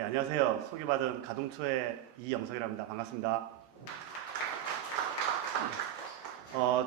네, 안녕하세요. 소개받은 가동초의 이영석이라고 합니다. 반갑습니다.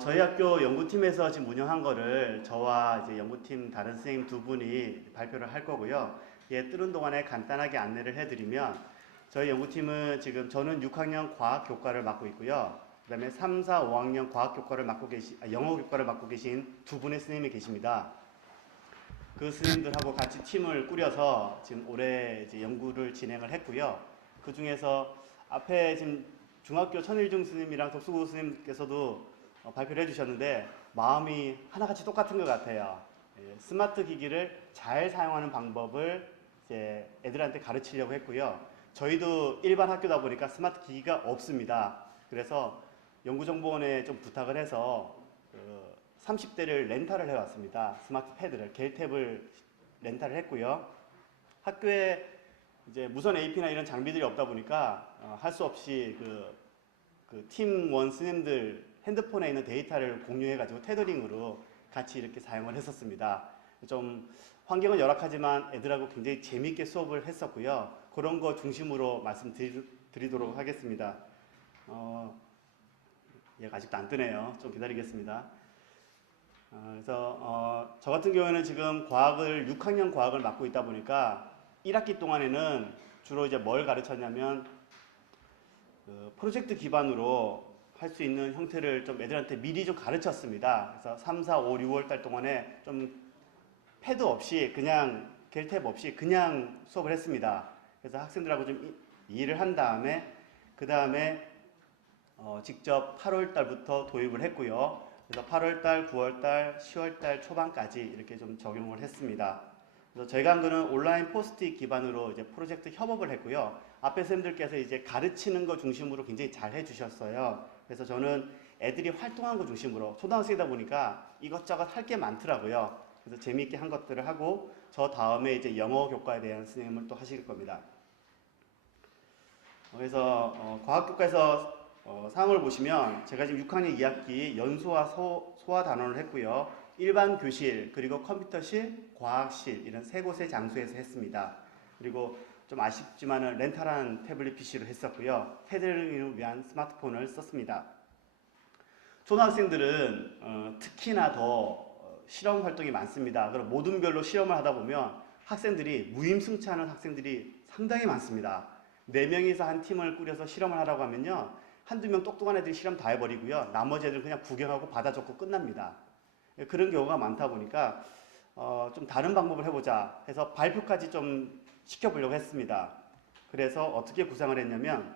저희 학교 연구팀에서 지금 운영한 거를 저와 이제 연구팀 다른 선생님 두 분이 발표를 할 거고요. 예, 뜨는 동안에 간단하게 안내를 해드리면 저희 연구팀은 지금 저는 6학년 과학 교과를 맡고 있고요. 그 다음에 3, 4, 5학년 과학 교과를 영어 교과를 맡고 계신 두 분의 선생님이 계십니다. 그 스님들하고 같이 팀을 꾸려서 지금 올해 이제 연구를 진행을 했고요. 그 중에서 앞에 지금 중학교 천일중 스님이랑 덕수구 스님께서도 발표를 해주셨는데 마음이 하나같이 똑같은 것 같아요. 예, 스마트 기기를 잘 사용하는 방법을 이제 애들한테 가르치려고 했고요. 저희도 일반 학교다 보니까 스마트 기기가 없습니다. 그래서 연구정보원에 좀 부탁을 해서 30대를 렌탈을 해왔습니다. 스마트 패드를, 겔탭을 렌탈을 했고요. 학교에 이제 무선 AP나 이런 장비들이 없다 보니까 할 수 없이 그 팀원 스님들 핸드폰에 있는 데이터를 공유해가지고 테더링으로 같이 이렇게 사용을 했었습니다. 좀 환경은 열악하지만 애들하고 굉장히 재미있게 수업을 했었고요. 그런 거 중심으로 말씀드리도록 하겠습니다. 얘가 아직도 안 뜨네요. 좀 기다리겠습니다. 그래서 저 같은 경우에는 지금 6학년 과학을 맡고 있다 보니까 1학기 동안에는 주로 이제 뭘 가르쳤냐면 프로젝트 기반으로 할 수 있는 형태를 좀 애들한테 미리 좀 가르쳤습니다. 그래서 3, 4, 5, 6월 달 동안에 좀 패드 없이 그냥 겔탭 없이 그냥 수업을 했습니다. 그래서 학생들하고 좀 이해를 한 다음에 그 다음에 직접 8월 달부터 도입을 했고요. 그래서 8월달, 9월달, 10월달 초반까지 이렇게 좀 적용을 했습니다. 그래서 저희가 한 거는 온라인 포스트잇 기반으로 이제 프로젝트 협업을 했고요. 앞에 선생님들께서 이제 가르치는 거 중심으로 굉장히 잘 해주셨어요. 그래서 저는 애들이 활동한 거 중심으로 초등학생이다 보니까 이것저것 할 게 많더라고요. 그래서 재미있게 한 것들을 하고 저 다음에 이제 영어 교과에 대한 선생님을 또 하실 겁니다. 그래서 과학교과에서 상황을 보시면 제가 지금 6학년 2학기 연수와 소화 단원을 했고요. 일반 교실, 그리고 컴퓨터실, 과학실 이런 세 곳의 장소에서 했습니다. 그리고 좀 아쉽지만은 렌탈한 태블릿 PC로 했었고요. 테더링을 위한 스마트폰을 썼습니다. 초등학생들은 특히나 더 실험 활동이 많습니다. 그럼 모든 별로 실험을 하다 보면 학생들이 무임승차하는 학생들이 상당히 많습니다. 4명이서 한 팀을 꾸려서 실험을 하라고 하면요. 한두 명 똑똑한 애들이 실험 다 해버리고요. 나머지 애들은 그냥 구경하고 받아 적고 끝납니다. 그런 경우가 많다 보니까 좀 다른 방법을 해보자 해서 발표까지 좀 시켜보려고 했습니다. 그래서 어떻게 구상을 했냐면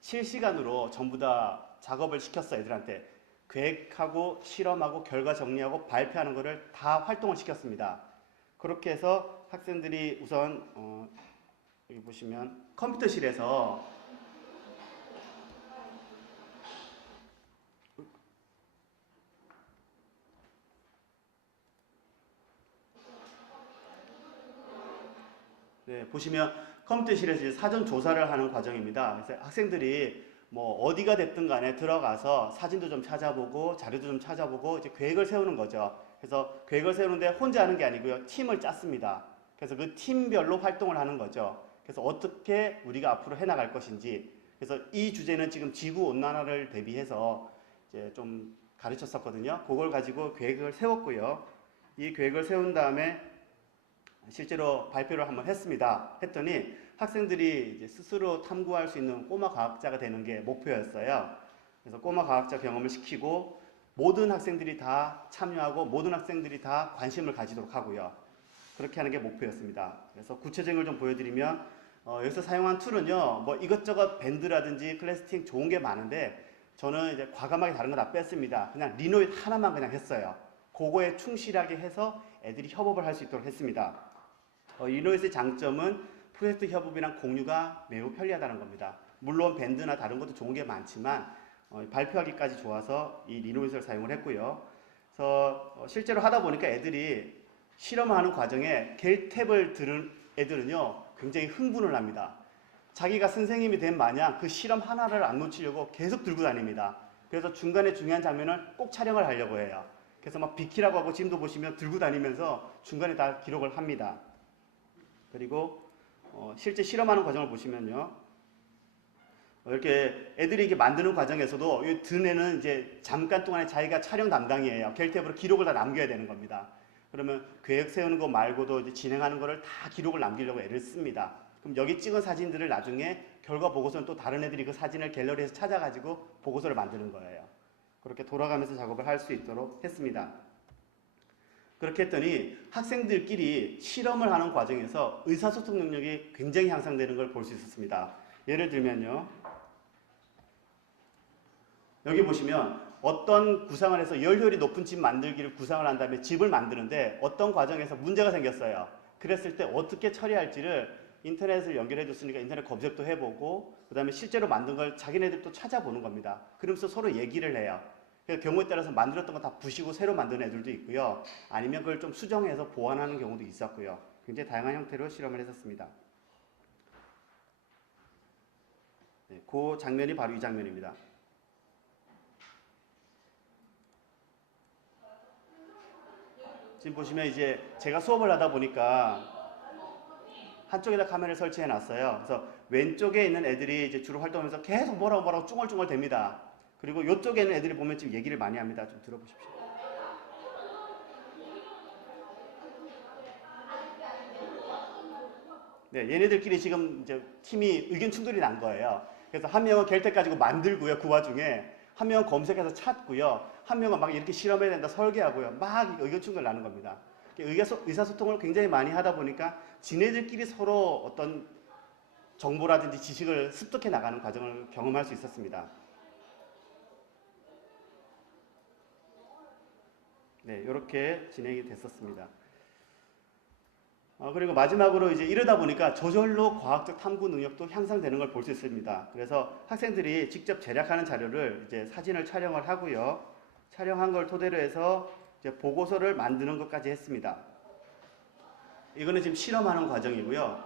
실시간으로 전부 다 작업을 시켰어 애들한테. 계획하고 실험하고 결과 정리하고 발표하는 거를 다 활동을 시켰습니다. 그렇게 해서 학생들이 우선 여기 보시면 컴퓨터실에서 네, 보시면 컴퓨터실에서 이제 사전 조사를 하는 과정입니다. 그래서 학생들이 뭐 어디가 됐든 간에 들어가서 사진도 좀 찾아보고 자료도 좀 찾아보고 이제 계획을 세우는 거죠. 그래서 계획을 세우는데 혼자 하는 게 아니고요. 팀을 짰습니다. 그래서 그 팀별로 활동을 하는 거죠. 그래서 어떻게 우리가 앞으로 해나갈 것인지. 그래서 이 주제는 지금 지구 온난화를 대비해서 이제 좀 가르쳤었거든요. 그걸 가지고 계획을 세웠고요. 이 계획을 세운 다음에 실제로 발표를 한번 했습니다. 했더니 학생들이 이제 스스로 탐구할 수 있는 꼬마 과학자가 되는 게 목표였어요. 그래서 꼬마 과학자 경험을 시키고 모든 학생들이 다 참여하고 모든 학생들이 다 관심을 가지도록 하고요. 그렇게 하는 게 목표였습니다. 그래서 구체적인 걸 좀 보여드리면 여기서 사용한 툴은요. 뭐 이것저것 밴드라든지 클래스팅 좋은 게 많은데 저는 이제 과감하게 다른 거 다 뺐습니다. 그냥 리노이드 하나만 그냥 했어요. 그거에 충실하게 해서 애들이 협업을 할 수 있도록 했습니다. 리노이드의 장점은 프로젝트 협업이랑 공유가 매우 편리하다는 겁니다. 물론 밴드나 다른 것도 좋은 게 많지만 발표하기까지 좋아서 이 리노이드를 사용을 했고요. 그래서 실제로 하다 보니까 애들이 실험하는 과정에 겔탭을 들은 애들은요 굉장히 흥분을 합니다. 자기가 선생님이 된 마냥 그 실험 하나를 안 놓치려고 계속 들고 다닙니다. 그래서 중간에 중요한 장면을 꼭 촬영을 하려고 해요. 그래서 막 비키라고 하고 지금도 보시면 들고 다니면서 중간에 다 기록을 합니다. 그리고 실제 실험하는 과정을 보시면요. 이렇게 애들이 이렇게 만드는 과정에서도 이 든에는 이제 잠깐 동안에 자기가 촬영 담당이에요. 갤탭으로 기록을 다 남겨야 되는 겁니다. 그러면 계획 세우는 거 말고도 이제 진행하는 거를 다 기록을 남기려고 애를 씁니다. 그럼 여기 찍은 사진들을 나중에 결과 보고서는 또 다른 애들이 그 사진을 갤러리에서 찾아가지고 보고서를 만드는 거예요. 그렇게 돌아가면서 작업을 할 수 있도록 했습니다. 그렇게 했더니 학생들끼리 실험을 하는 과정에서 의사소통 능력이 굉장히 향상되는 걸 볼 수 있었습니다. 예를 들면요. 여기 보시면 어떤 구상을 해서 열효율이 높은 집 만들기를 구상을 한 다음에 집을 만드는데 어떤 과정에서 문제가 생겼어요. 그랬을 때 어떻게 처리할지를 인터넷을 연결해 줬으니까 인터넷 검색도 해보고 그 다음에 실제로 만든 걸 자기네들 또 찾아보는 겁니다. 그러면서 서로 얘기를 해요. 경우에 따라서 만들었던 거 다 부시고 새로 만드는 애들도 있고요. 아니면 그걸 좀 수정해서 보완하는 경우도 있었고요. 굉장히 다양한 형태로 실험을 했었습니다. 네, 그 장면이 바로 이 장면입니다. 지금 보시면 이제 제가 수업을 하다 보니까 한쪽에다 카메라를 설치해 놨어요. 그래서 왼쪽에 있는 애들이 이제 주로 활동하면서 계속 뭐라고 쭝얼쭝얼 됩니다. 그리고 이쪽에 있는 애들이 보면 지금 얘기를 많이 합니다. 좀 들어보십시오. 네, 얘네들끼리 지금 이제 팀이 의견 충돌이 난 거예요. 그래서 한 명은 갤텍 가지고 만들고요. 그 와중에 한 명은 검색해서 찾고요. 한 명은 막 이렇게 실험해야 된다 설계하고요. 막 의견 충돌 나는 겁니다. 의사소통을 굉장히 많이 하다 보니까 지네들끼리 서로 어떤 정보라든지 지식을 습득해 나가는 과정을 경험할 수 있었습니다. 네, 이렇게 진행이 됐었습니다. 그리고 마지막으로 이제 이러다 보니까 저절로 과학적 탐구 능력도 향상되는 걸 볼 수 있습니다. 그래서 학생들이 직접 제작하는 자료를 이제 사진을 촬영을 하고요. 촬영한 걸 토대로 해서 이제 보고서를 만드는 것까지 했습니다. 이거는 지금 실험하는 과정이고요.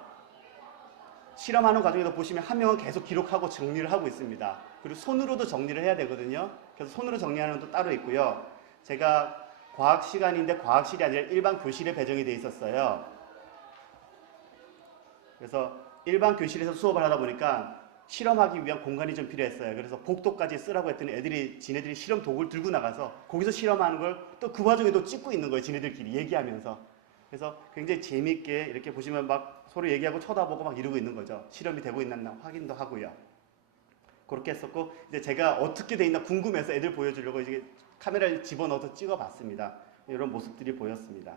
실험하는 과정에서 보시면 한 명은 계속 기록하고 정리를 하고 있습니다. 그리고 손으로도 정리를 해야 되거든요. 그래서 손으로 정리하는 것도 따로 있고요. 제가 과학 시간인데 과학실이 아니라 일반 교실에 배정이 돼 있었어요. 그래서 일반 교실에서 수업을 하다 보니까 실험하기 위한 공간이 좀 필요했어요. 그래서 복도까지 쓰라고 했더니 지네들이 실험 도구를 들고 나가서 거기서 실험하는 걸 또 그 와중에도 찍고 있는 거예요. 지네들끼리 얘기하면서. 그래서 굉장히 재미있게 이렇게 보시면 막 서로 얘기하고 쳐다보고 막 이러고 있는 거죠. 실험이 되고 있나 확인도 하고요. 그렇게 했었고 이제 제가 어떻게 돼 있나 궁금해서 애들 보여주려고 이제 카메라를 집어넣어서 찍어봤습니다. 이런 모습들이 보였습니다.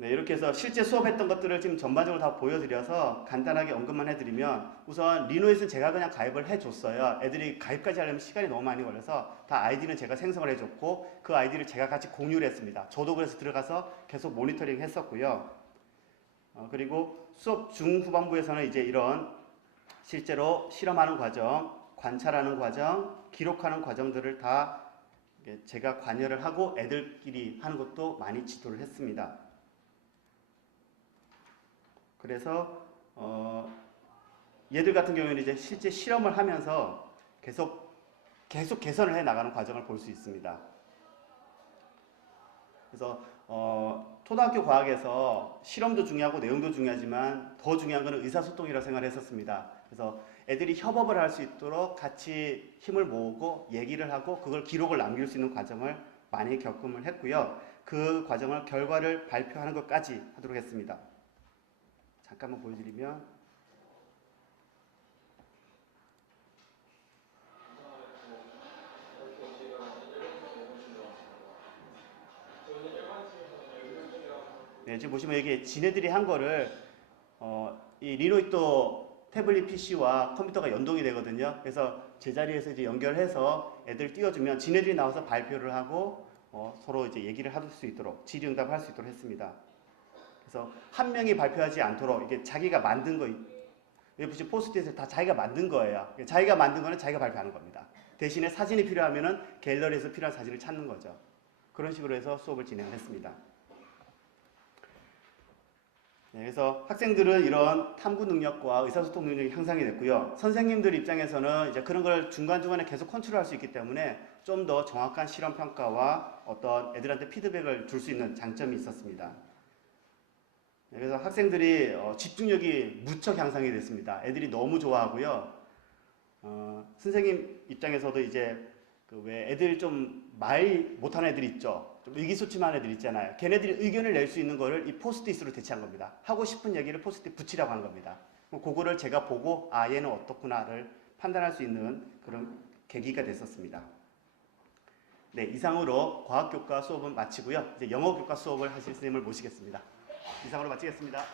네, 이렇게 해서 실제 수업했던 것들을 지금 전반적으로 다 보여드려서 간단하게 언급만 해드리면 우선 리노잇은 제가 그냥 가입을 해줬어요. 애들이 가입까지 하려면 시간이 너무 많이 걸려서 다 아이디는 제가 생성을 해줬고 그 아이디를 제가 같이 공유를 했습니다. 저도 그래서 들어가서 계속 모니터링 했었고요. 그리고 수업 중후반부에서는 이제 이런 실제로 실험하는 과정, 관찰하는 과정, 기록하는 과정들을 다 제가 관여를 하고 애들끼리 하는 것도 많이 지도를 했습니다. 그래서 얘들 같은 경우에는 이제 실제 실험을 하면서 계속 개선을 해 나가는 과정을 볼 수 있습니다. 그래서 초등학교 과학에서 실험도 중요하고 내용도 중요하지만 더 중요한 것은 의사소통이라고 생각을 했었습니다. 그래서 애들이 협업을 할 수 있도록 같이 힘을 모으고 얘기를 하고 그걸 기록을 남길 수 있는 과정을 많이 겪음을 했고요. 그 과정을 결과를 발표하는 것까지 하도록 했습니다. 잠깐만 보여드리면 네, 지금 보시면 여기 지네들이 한 거를 이 리노이또 태블릿 PC와 컴퓨터가 연동이 되거든요. 그래서 제자리에서 이제 연결해서 애들 띄워주면 지네들이 나와서 발표를 하고 서로 이제 얘기를 할 수 있도록 질의응답을 할 수 있도록 했습니다. 그래서 한 명이 발표하지 않도록 이게 자기가 만든 거 여기 보시면 포스트잇에 다 자기가 만든 거예요. 자기가 만든 거는 자기가 발표하는 겁니다. 대신에 사진이 필요하면은 갤러리에서 필요한 사진을 찾는 거죠. 그런 식으로 해서 수업을 진행을 했습니다. 네, 그래서 학생들은 이런 탐구 능력과 의사소통 능력이 향상이 됐고요. 선생님들 입장에서는 이제 그런 걸 중간중간에 계속 컨트롤할 수 있기 때문에 좀 더 정확한 실험 평가와 어떤 애들한테 피드백을 줄 수 있는 장점이 있었습니다. 그래서 학생들이 집중력이 무척 향상이 됐습니다. 애들이 너무 좋아하고요. 선생님 입장에서도 이제 그 왜 애들 좀 말 못하는 애들 있죠. 좀 의기소침한 애들 있잖아요. 걔네들이 의견을 낼 수 있는 거를 이 포스트잇으로 대체한 겁니다. 하고 싶은 얘기를 포스트잇 붙이라고 한 겁니다. 그거를 제가 보고 아 얘는 어떻구나를 판단할 수 있는 그런 계기가 됐었습니다. 네, 이상으로 과학교과 수업은 마치고요. 이제 영어교과 수업을 하실 선생님을 모시겠습니다. 이상으로 마치겠습니다.